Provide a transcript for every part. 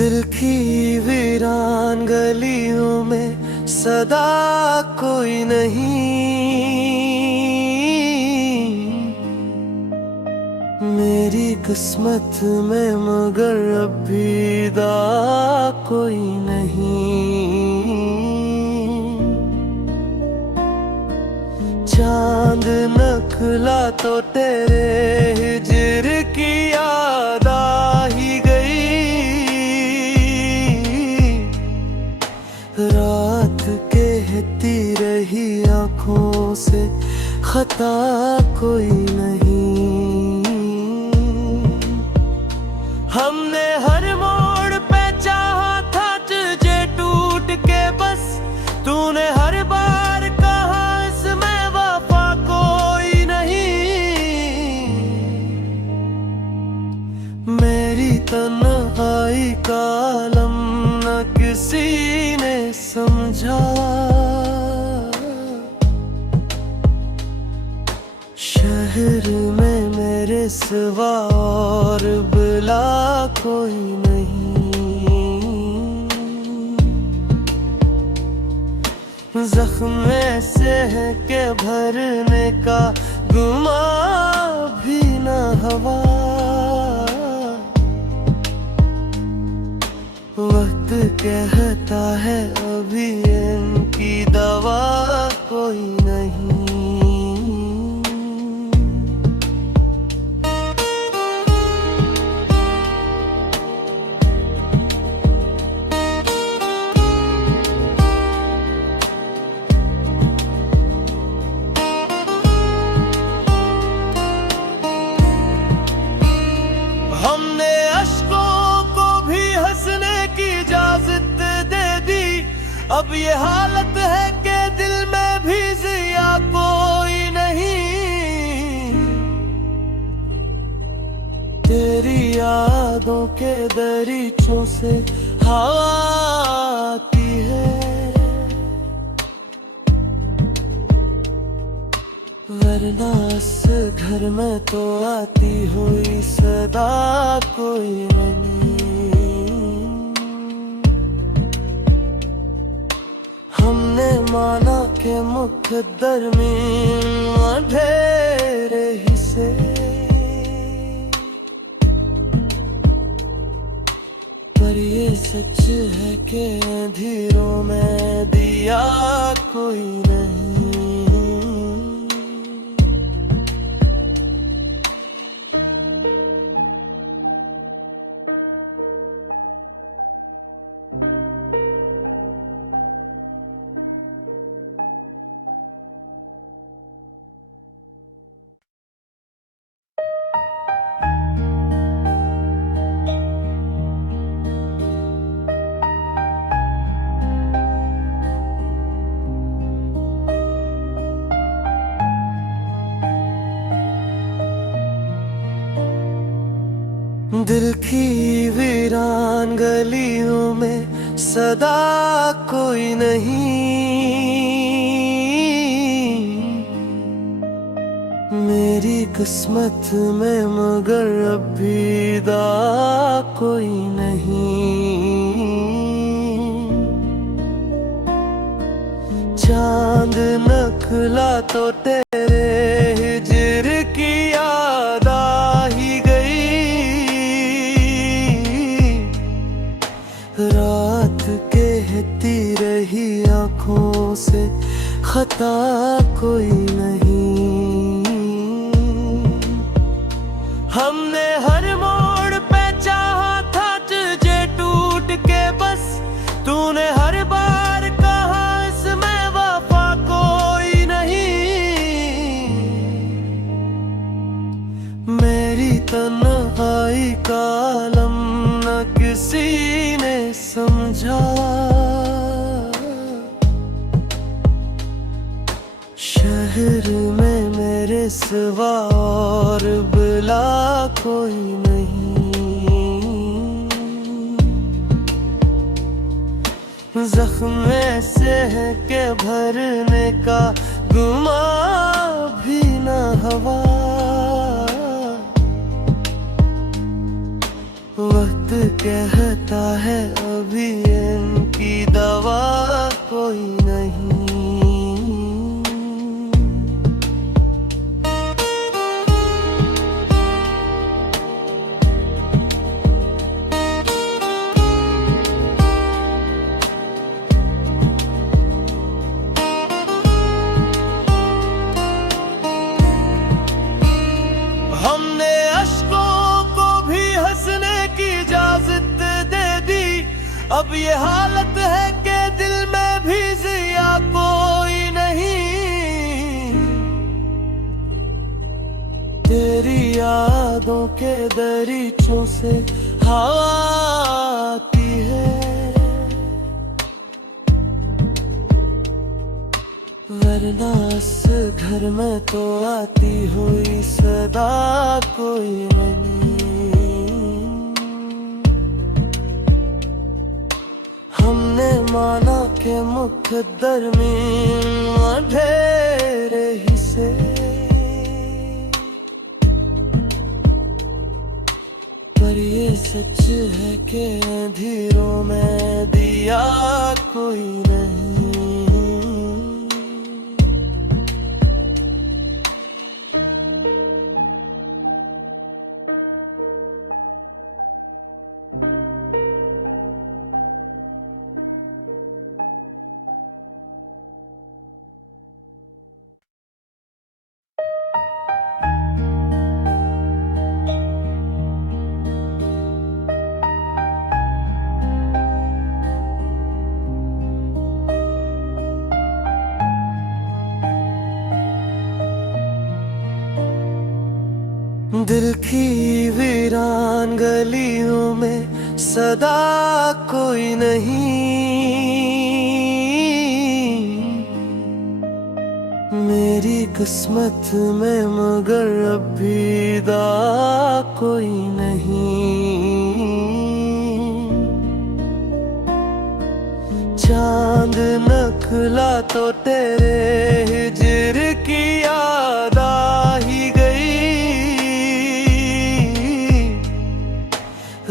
दिल की वीरान गलियों में सदा कोई नहीं। मेरी किस्मत में मगर अब भी दा कोई नहीं। चांद नखला तो तेरे हिजर की याद आ ही गई। रात कहती रही आँखों से खता कोई नहीं। हमने हर मोड़ पे चाहा था तुझे टूट के बस, तूने हर बार कहा इसमें वफा कोई नहीं। मेरी तन्हाई का आलम न किसी ने समझा। शहर में मेरे सिवा और बुला कोई नहीं। जख्म ऐसे है के भरने का गुमा भी न हवा। वक्त कहता है अभी इनकी दवा कोई नहीं। हमने अश्कों को भी हंसने की इजाजत दे दी। अब ये हालत है कि दिल में भी जिया कोई नहीं। तेरी यादों के दरीचों से हवा आती है, वरना इस घर में तो आती हुई सदा कोई नहीं। हमने माना के मुकद्दर में अंधेरे हिस्से, पर ये सच है कि अंधेरों में दिया कोई नहीं। दिल की वीरान गलियों में सदा कोई नहीं। मेरी किस्मत में मगर अब भी दा कोई नहीं। चांद नखला तो तेरे हिजर की याद आ ही गई। रात कहती रही आँखों से खता कोई नहीं। हमने हर मोड़ पे चाहा था तुझे टूट के बस, तूने हर बार कहा इसमें वफा कोई नहीं। मेरी तन्हाई का आलम न किसी ने समझा। शहर में मेरे सिवा और बुला कोई नहीं। जख्म ऐसे है के भरने का गुमा भी न हवा। वक्त कहता है अभी इनकी दवा कोई नहीं। हमने अश्कों को भी हंसने की इजाजत दे दी, अब ये हालत है कि दिल में भी जिया कोई नहीं। तेरी यादों के दरीचों से हवा आती है, वरना इस घर में तो आती हुई सदा कोई नहीं। हमने माना के मुकद्दर में अंधेरे ही से, पर ये सच है कि अंधेरों में दिया कोई नहीं। दिल की वीरान गलियों में सदा कोई नहीं। मेरी किस्मत में मगर अब भी दाग कोई नहीं। चांद नखला तो तेरे हिजर की याद आ ही गई।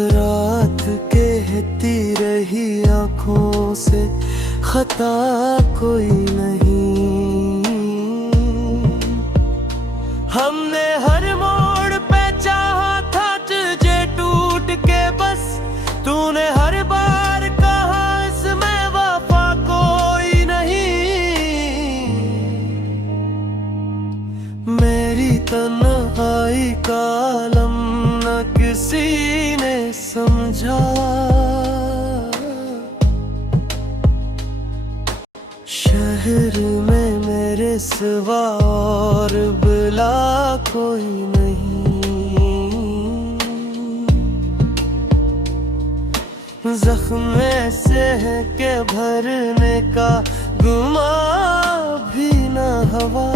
रात कहती रही आँखों से खता कोई नहीं। हमने हर मोड़ पे चाहा था तुझे टूट के बस, तूने हर बार कहा इसमें वफा कोई नहीं। मेरी तन्हाई का आलम न किसी ने समझा। शहर में मेरे सिवा और बुला कोई नहीं। जख्म ऐसे है के भरने का गुमा भी न हवा।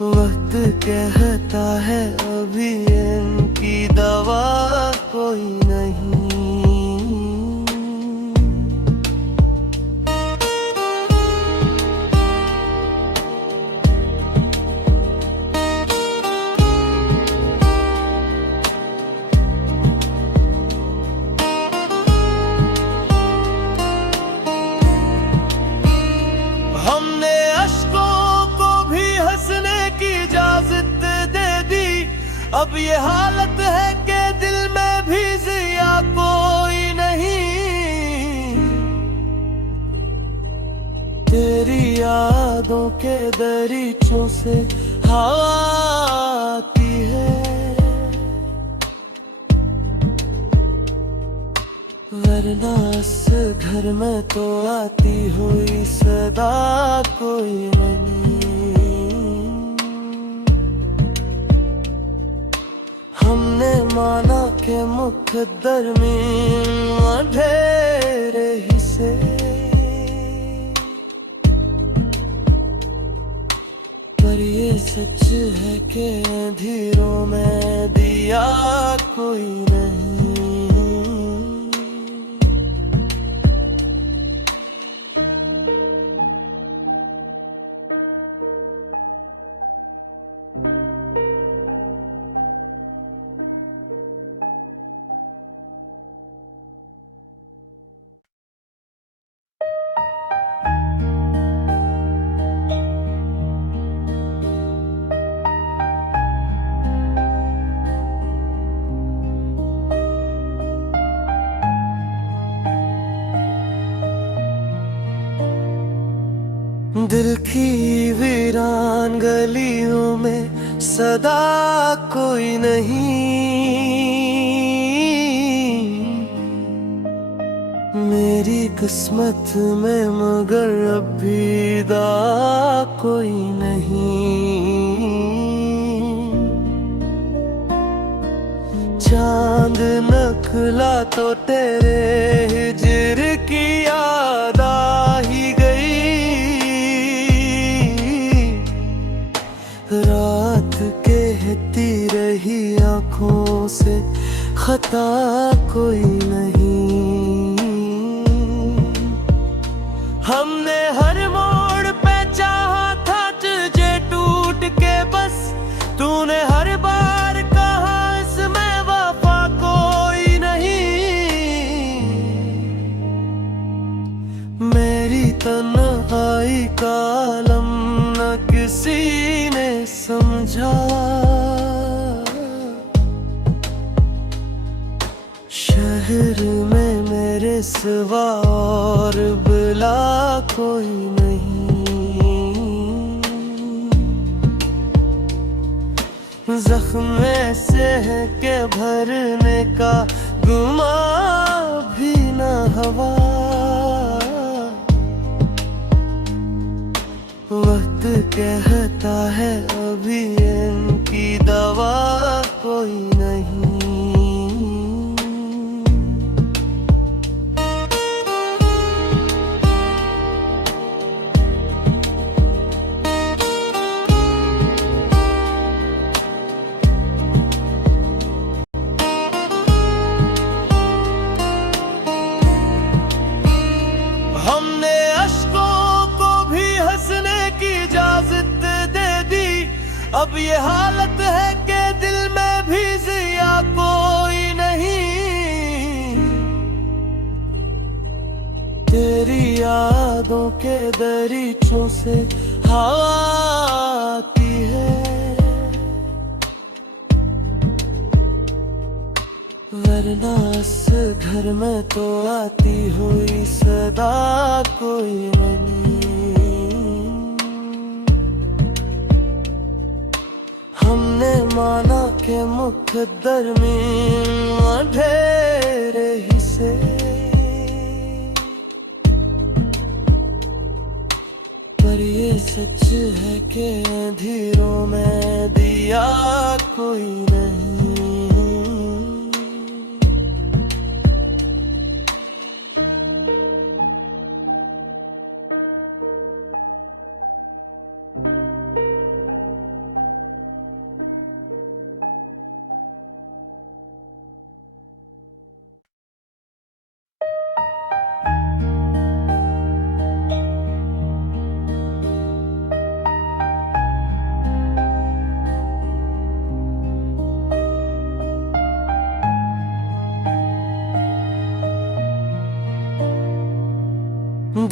वक्त कहता है अभी इनकी दवा कोई नहीं। हमने अश्कों को भी हंसने की इजाजत दे दी, अब ये हालत है कि दिल में भी जिया कोई नहीं। तेरी यादों के दरीचों से हवा आती है, वरना इस घर में तो आती हुई सदा कोई नहीं। हमने माना के मुकद्दर में अंधेरे ही से, पर ये सच है कि अंधेरों में दिया कोई नहीं। दिल की वीरान गलियों में सदा कोई नहीं, मेरी किस्मत में मगर अब भी दा कोई नहीं। चांद नखला तो तेरे हिजर की याद आ ही गई, रात कहती रही आँखों से खता कोई नहीं। हमने हर मोड़ पे चाहा था तुझे टूट के बस, तूने हर बार कहा इसमें वफा कोई नहीं। मेरी तन्हाई का आलम न किसी ने समझा, शहर में मेरे सिवा और बुला कोई नहीं। जख्म से है के भरने का गुमा भी न हवा, वक्त कहता है अभी इनकी दवा कोई नहीं। हमने अश्कों को भी हंसने की इजाजत दे दी, अब ये हालत है कि दिल में भी जिया कोई नहीं। तेरी यादों के दरीचों से हवा आती है, वरना इस घर में तो आती हुई सदा कोई नहीं। हमने माना के मुकद्दर में अंधेरे ही से, पर ये सच है कि अंधेरों में दिया कोई नहीं।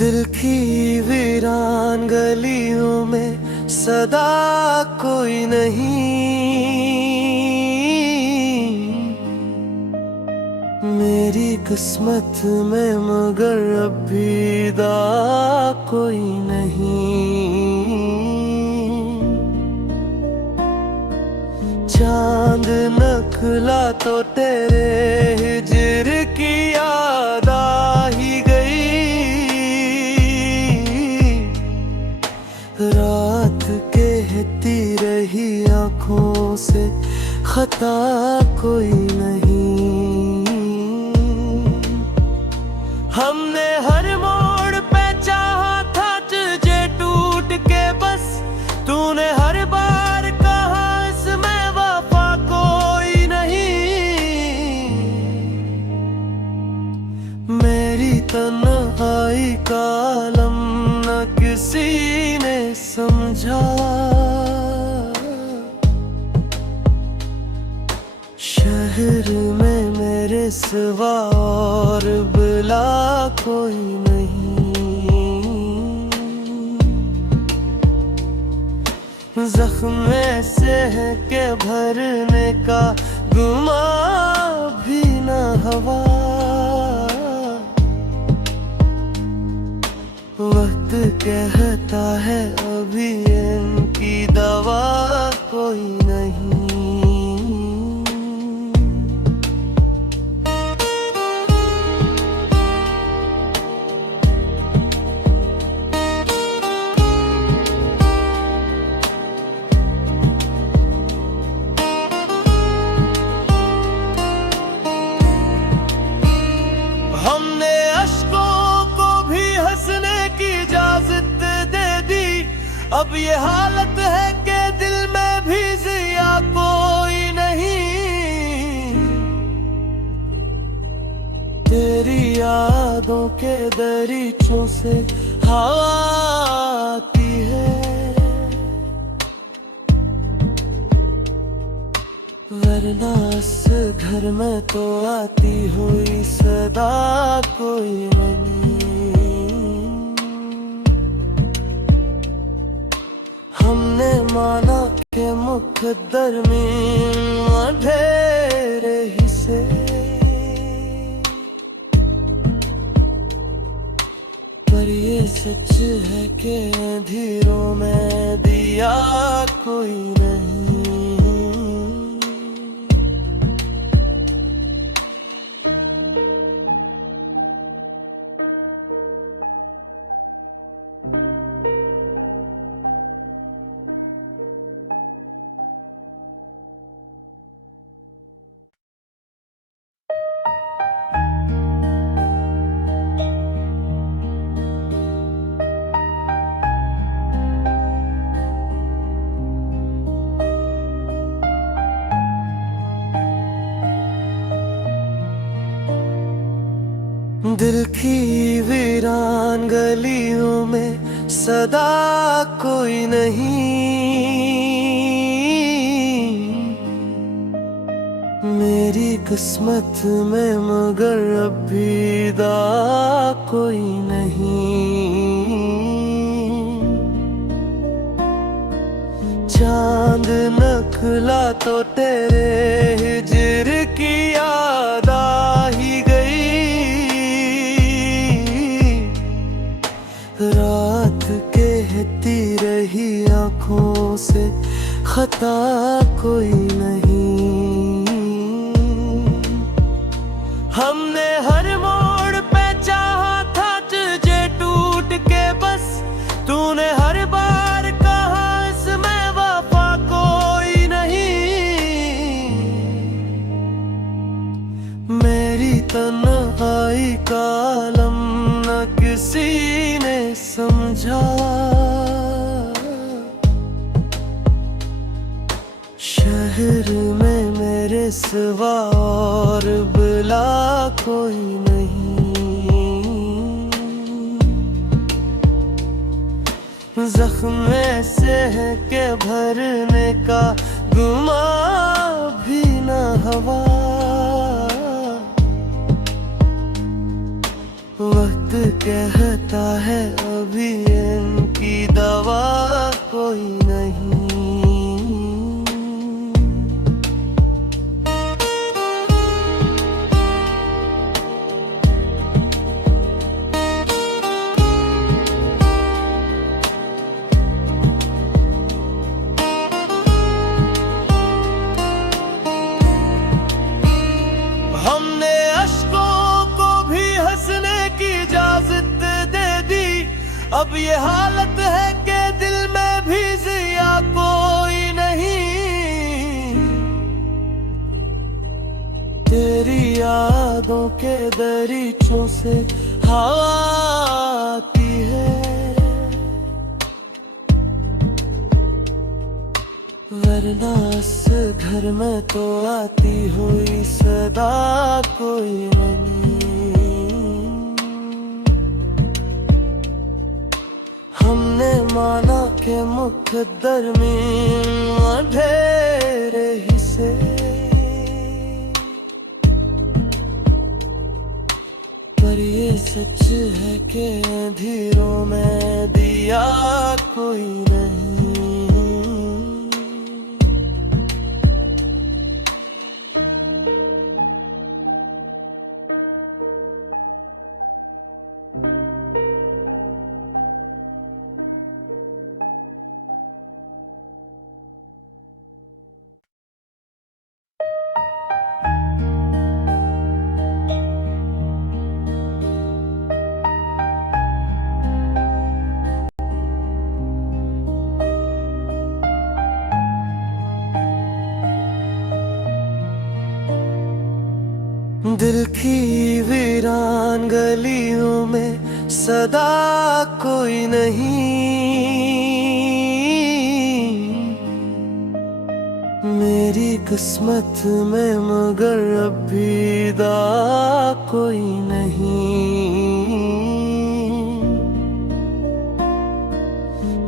दिल की वीरान गलियों में सदा कोई नहीं, मेरी किस्मत में मगर अब भी दा कोई नहीं। चांद नखला तो तेरे हिजर की याद आ ही गई, रात कहती रही आँखों से खता कोई नहीं। हमने हर मोड़ पे चाहा था तुझे टूट के बस, तूने हर बार कहा इसमें वफा कोई नहीं। मेरी तन्हाई का आलम न किसी ने समझा, शहर में मेरे सिवा और बुला कोई नहीं। जख्म से है के भरने का गुमा भी न हवा, वक्त कहता है अभी इनकी दवा कोई नहीं। हमने अश्कों को भी हंसने की इजाजत दे दी, अब ये हालत है कि दिल में भी जिया कोई नहीं। तेरी यादों के दरीचों से हवा आती है, वरना इस घर में तो आती हुई सदा कोई नहीं। हमने माना के मुकद्दर में अंधेरे ही से, पर ये सच है कि अंधेरों में दिया कोई नहीं। दिल की वीरान गलियों में सदा कोई नहीं। मेरी किस्मत में मगर अब भी दा कोई नहीं। चांद नखला तो तेरे हिजर की याद आ ही गई। रात कहती रही आँखों से खता कोई नहीं। हमने हर मोड़ पे चाहा था तुझे टूट के बस, तूने हर बार कहा इसमें वफा कोई नहीं। मेरी तन्हाई का आलम न किसी ने समझा। शहर में मेरे सिवा और बुला कोई नहीं। जख्म ऐसे है के भरने का गुमा भी न हवा। वक्त कहता है अभी इनकी दवा कोई नहीं। हमने अश्कों को भी हंसने की इजाजत दे दी, अब ये हालत है कि दिल में भी जिया कोई नहीं। तेरी यादों के दरीचों से हवा आती है, वरना इस घर में तो आती हुई सदा कोई नहीं। हमने माना के मुकद्दर में अंधेरे ही से, पर ये सच है कि अंधेरों में दिया कोई नहीं। दिल की वीरान गलियों में सदा कोई नहीं, मेरी किस्मत में मगर अब भी दा कोई नहीं।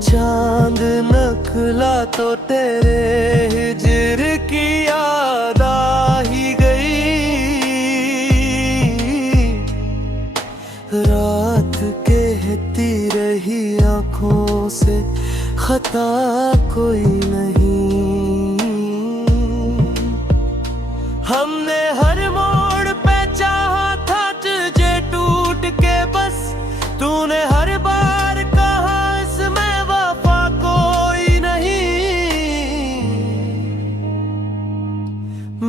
चांद नखला तो तेरे हिजर की याद आ ही गई, रात कहती रही आँखों से खता कोई नहीं। हमने हर मोड़ पे चाहा था तुझे टूट के बस, तूने हर बार कहा इसमें वफा कोई नहीं।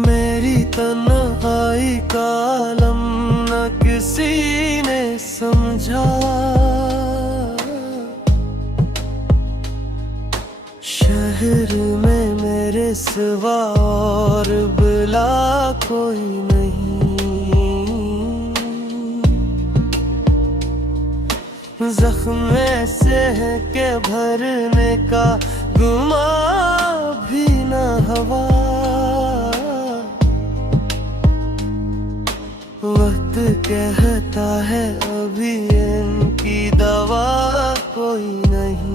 मेरी तन्हाई का आलम न किसी ने समझा, शहर में मेरे सिवा और बुला कोई नहीं। जख्म ऐसे है के भरने का गुमा भी न हवा, वक्त कहता है अभी इनकी दवा कोई नहीं।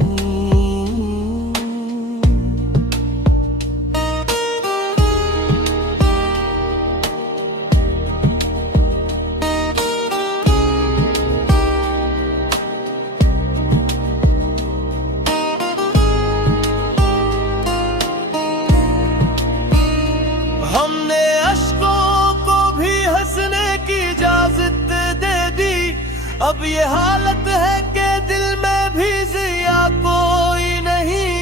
हमने अश्कों को भी हंसने की इजाजत दे दी, अब ये हालत है कि दिल में भी जिया कोई नहीं।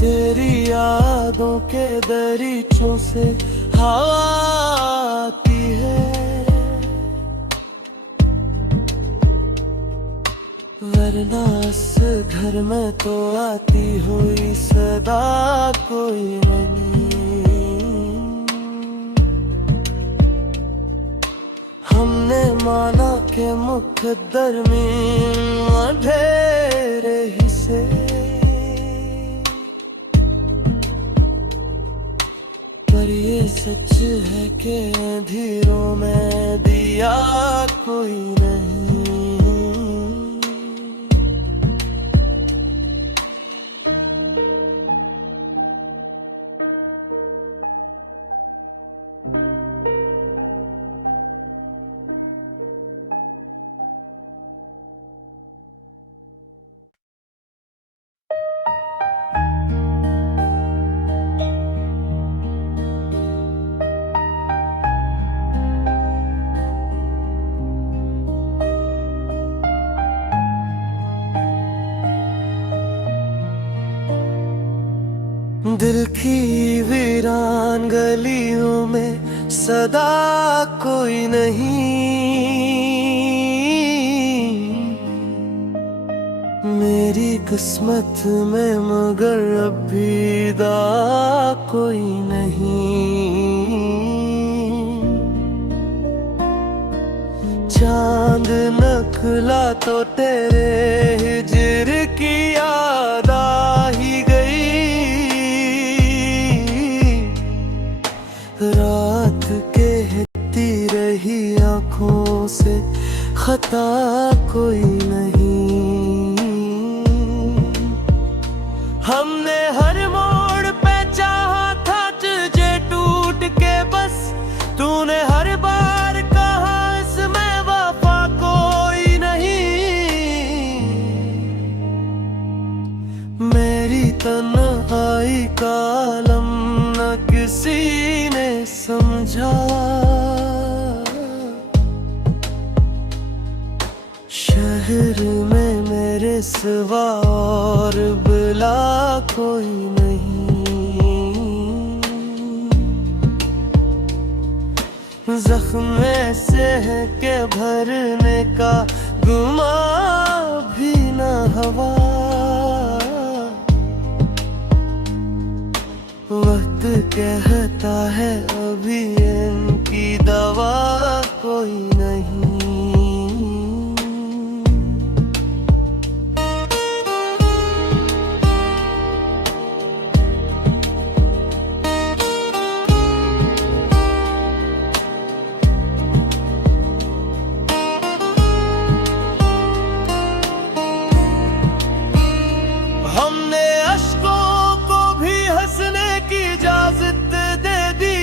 तेरी यादों के दरीचों से हवा आती है, वरना इस घर में तो आती हुई सदा कोई नहीं। हमने माना के मुकद्दर में अंधेरे ही से, पर ये सच है कि अंधेरों में दिया कोई नहीं। दिल की वीरान गलियों में सदा कोई नहीं, मेरी किस्मत में मगर अब भी दा कोई नहीं। चांद नखला तो तेरे हिजर की याद आ ही गई, रात कहती रही आँखों से खता कोई नहीं। हमने हर मोड़ पे चाहा था तुझे टूट के बस, तूने हर बार कहा इसमें वफा कोई नहीं। मेरी तन्हाई का आलम न किसी ने समझा, शहर में मेरे सिवा और बुला कोई नहीं। जख्म ऐसे है के भरने का गुमा भी न हवा, वक्त कहता है अभी इनकी दवा कोई नहीं। हमने अश्कों को भी हंसने की इजाजत दे दी,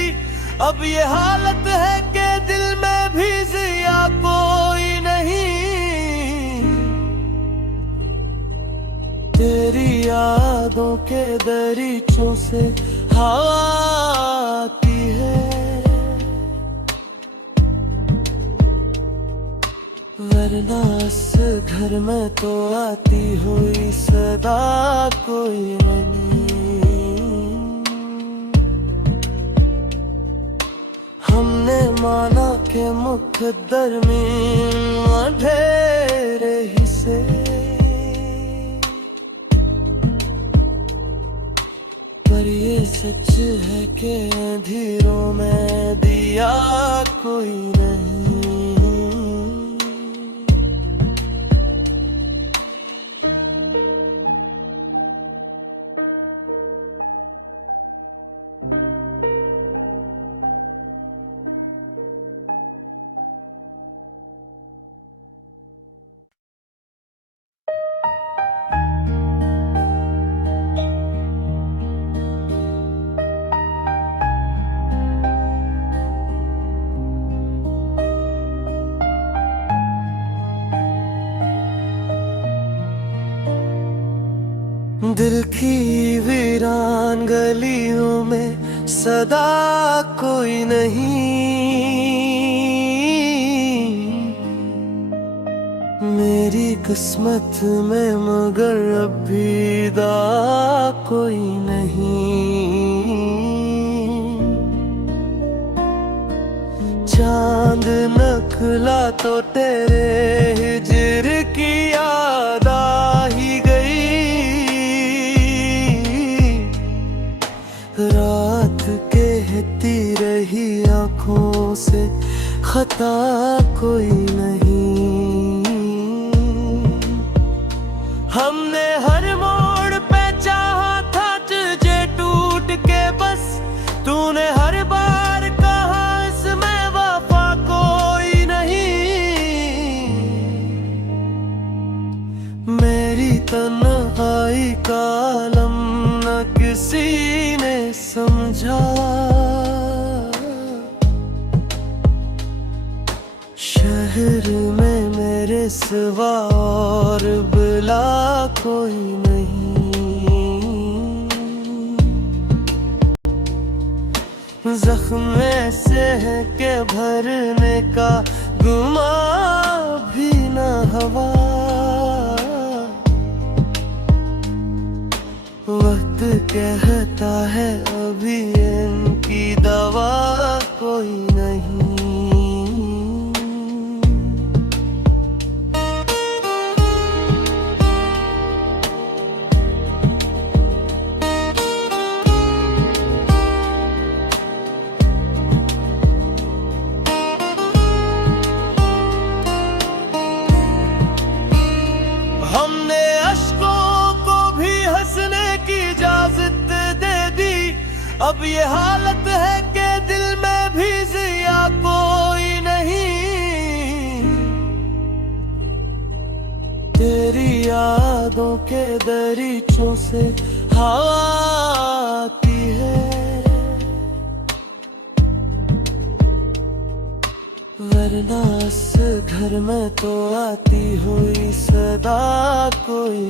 अब ये हालत है कि दिल में भी जिया कोई नहीं। तेरी यादों के दरीचों से हवा आती है, वरना इस घर में तो आती हुई सदा कोई नहीं। हमने माना के मुकद्दर में ढेरे हिस्से, पर ये सच है कि अंधेरों में दिया कोई नहीं। दिल की वीरान गलियों में सदा कोई नहीं। मेरी किस्मत में मगर अब भी दा कोई नहीं। चांद नखला तो तेरे हिजर की याद आ ही गई। रात कहती रही आँखों से खता कोई नहीं। हमने हर मोड़ पे चाहा था तुझे टूट के बस, तूने हर बार कहा इसमें वफा कोई नहीं। मेरी तन्हाई का आलम न किसी ने समझा। शहर में मेरे सिवा और बुला कोई नहीं। जख्म ऐसे है के भरने का गुमा भी न हवा। वक्त कहता है अभी इनकी दवा कोई नहीं। हमने अश्कों को भी हंसने की इजाजत दे दी, अब ये हालत है कि दिल में भी जिया कोई नहीं। तेरी यादों के दरीचों से हवा आती है, वरना इस घर में तो आती हुई सदा कोई